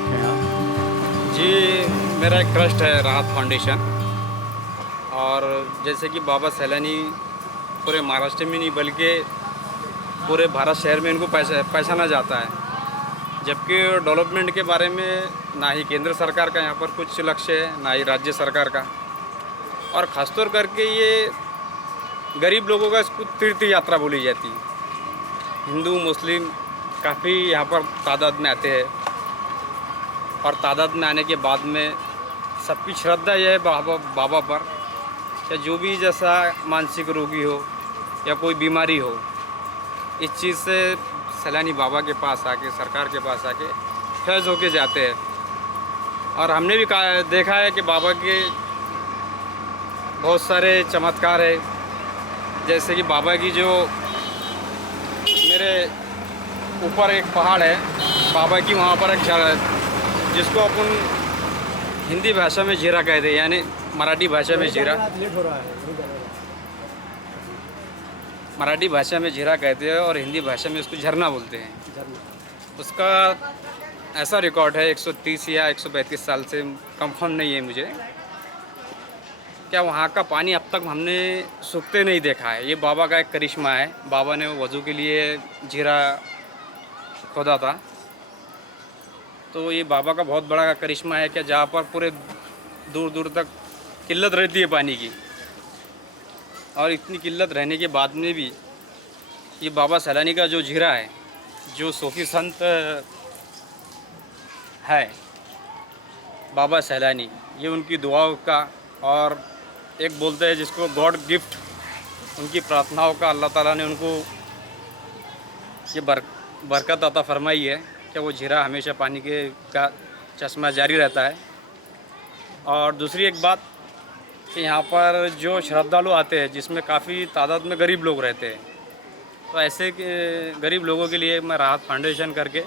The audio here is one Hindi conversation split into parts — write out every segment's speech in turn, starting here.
रखे हैं आप? जी, मेरा एक ट्रस्ट है राहत फाउंडेशन। और जैसे कि बाबा सैलानी पूरे महाराष्ट्र में नहीं बल्कि पूरे भारत शहर में इनको पहचाना जाता है। जबकि डेवलपमेंट के बारे में ना ही केंद्र सरकार का यहाँ पर कुछ लक्ष्य है, ना ही राज्य सरकार का। और ख़ासतौर करके ये गरीब लोगों का इसको तीर्थ यात्रा बोली जाती है। हिंदू मुस्लिम काफ़ी यहाँ पर तादाद में आते हैं। और तादाद में आने के बाद में सबकी श्रद्धा यह है बाबा पर, या जो भी जैसा मानसिक रोगी हो या कोई बीमारी हो, इस चीज़ से सैलानी बाबा के पास आके, सरकार के पास आके फैज़ होके जाते हैं। और हमने भी देखा है कि बाबा के बहुत सारे चमत्कार है। जैसे कि बाबा की जो मेरे ऊपर एक पहाड़ है बाबा की, वहाँ पर एक जिसको अपन हिंदी भाषा में जीरा कहते हैं, यानी मराठी भाषा में जीरा, मराठी भाषा में जीरा कहते हैं और हिंदी भाषा में उसको झरना बोलते हैं। उसका ऐसा रिकॉर्ड है 130 या 135 साल से, कंफर्म नहीं है मुझे, क्या वहाँ का पानी अब तक हमने सूखते नहीं देखा है। ये बाबा का एक करिश्मा है। बाबा ने वज़ू के लिए जीरा खोदा था, तो ये बाबा का बहुत बड़ा करिश्मा है कि जहाँ पर पूरे दूर दूर तक किल्लत रहती है पानी की, और इतनी किल्लत रहने के बाद में भी ये बाबा सैलानी का जो जीरा है, जो सूफी संत है बाबा सैलानी, ये उनकी दुआओं का, और एक बोलते हैं जिसको गॉड गिफ्ट, उनकी प्रार्थनाओं का अल्लाह ताला ने उनको ये बरकत अता फरमाई है कि वो जीरा हमेशा पानी के का चश्मा जारी रहता है। और दूसरी एक बात कि यहाँ पर जो श्रद्धालु आते हैं, जिसमें काफ़ी तादाद में गरीब लोग रहते हैं, तो ऐसे गरीब लोगों के लिए मैं राहत फाउंडेशन करके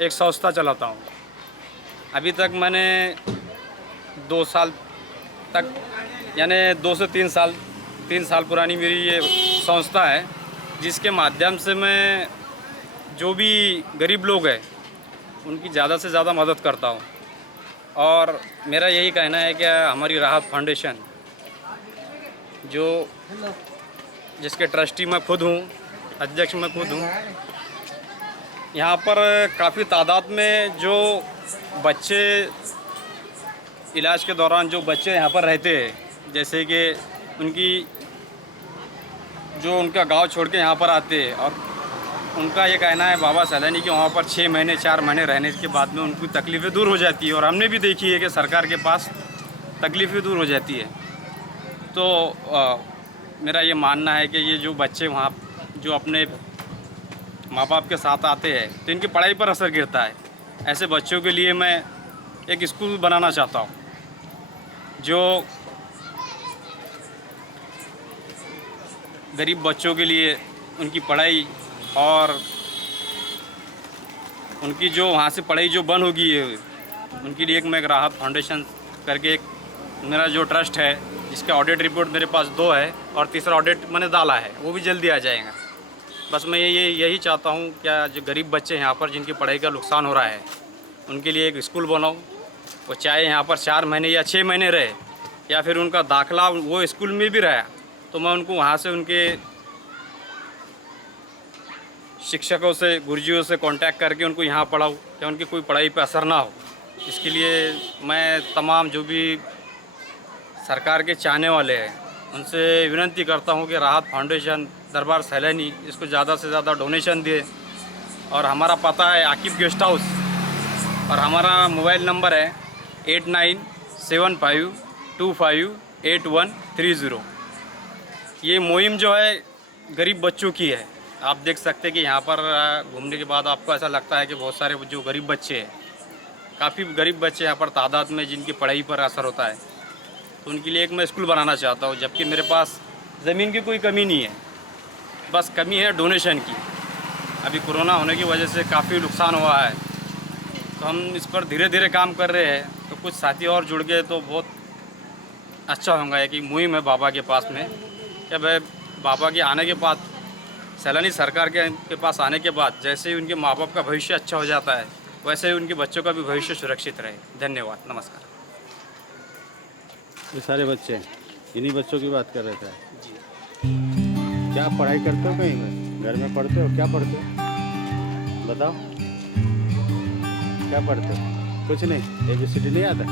एक संस्था चलाता हूँ। अभी तक मैंने 2 साल तक, यानी 2 से 3 साल पुरानी मेरी ये संस्था है, जिसके माध्यम से मैं जो भी गरीब लोग हैं उनकी ज़्यादा से ज़्यादा मदद करता हूँ। और मेरा यही कहना है कि हमारी राहत फाउंडेशन, जो जिसके ट्रस्टी मैं खुद हूँ, अध्यक्ष मैं खुद हूँ, यहाँ पर काफ़ी तादाद में जो बच्चे इलाज के दौरान जो बच्चे यहाँ पर रहते हैं, जैसे कि उनका गांव छोड़ के यहाँ पर आते हैं, और उनका ये कहना है बाबा सैलानी कि वहाँ पर 6 महीने 4 महीने रहने के बाद में उनकी तकलीफ़ें दूर हो जाती है। और हमने भी देखी है कि सरकार के पास तकलीफ़ें दूर हो जाती है। तो मेरा ये मानना है कि ये जो बच्चे वहाँ जो अपने माँ बाप के साथ आते हैं, तो इनकी पढ़ाई पर असर गिरता है। ऐसे बच्चों के लिए मैं एक स्कूल बनाना चाहता हूँ, जो गरीब बच्चों के लिए उनकी पढ़ाई, और उनकी जो वहाँ से पढ़ाई जो बंद होगी है, उनके लिए एक मैं राहत फाउंडेशन करके एक मेरा जो ट्रस्ट है, जिसका ऑडिट रिपोर्ट मेरे पास 2 है, और तीसरा ऑडिट मैंने डाला है, वो भी जल्दी आ जाएगा। बस मैं यही चाहता हूँ, क्या जो गरीब बच्चे यहाँ पर जिनकी पढ़ाई का नुकसान हो रहा है, उनके लिए एक स्कूल बनाऊँ। वो चाहे यहाँ पर 4 महीने या 6 महीने रहे, या फिर उनका दाखिला वो स्कूल में भी रहा, तो मैं उनको वहाँ से उनके शिक्षकों से, गुरुजियों से कांटेक्ट करके उनको यहाँ पढ़ाऊँ, या उनकी कोई पढ़ाई पे असर ना हो। इसके लिए मैं तमाम जो भी सरकार के चाहने वाले हैं उनसे विनती करता हूँ कि राहत फाउंडेशन दरबार सैलानी इसको ज़्यादा से ज़्यादा डोनेशन दे। और हमारा पता है आकिब गेस्ट हाउस, और हमारा मोबाइल नंबर है 8975258130। ये मुहिम जो है गरीब बच्चों की है। आप देख सकते हैं कि यहाँ पर घूमने के बाद आपको ऐसा लगता है कि बहुत सारे जो गरीब बच्चे हैं, काफ़ी गरीब बच्चे यहाँ पर तादाद में, जिनकी पढ़ाई पर असर होता है, तो उनके लिए एक मैं स्कूल बनाना चाहता हूँ। जबकि मेरे पास ज़मीन की कोई कमी नहीं है, बस कमी है डोनेशन की। अभी कोरोना होने की वजह से काफ़ी नुकसान हुआ है, तो हम इस पर धीरे धीरे काम कर रहे हैं। तो कुछ साथी और जुड़ गए तो बहुत अच्छा होगा। कि मुहिम है बाबा के पास में, क्या भाई बाबा के आने के बाद, सैलानी सरकार के पास आने के बाद, जैसे ही उनके माँ बाप का भविष्य अच्छा हो जाता है, वैसे ही उनके बच्चों का भी भविष्य सुरक्षित रहे। धन्यवाद, नमस्कार। ये सारे बच्चे हैं, इन्हीं बच्चों की बात कर रहे थे। जी। क्या पढ़ाई करते हो कहीं पे? घर में पढ़ते हो? क्या पढ़ते हो बताओ, क्या पढ़ते हो? कुछ नहीं, ABCD नहीं आता?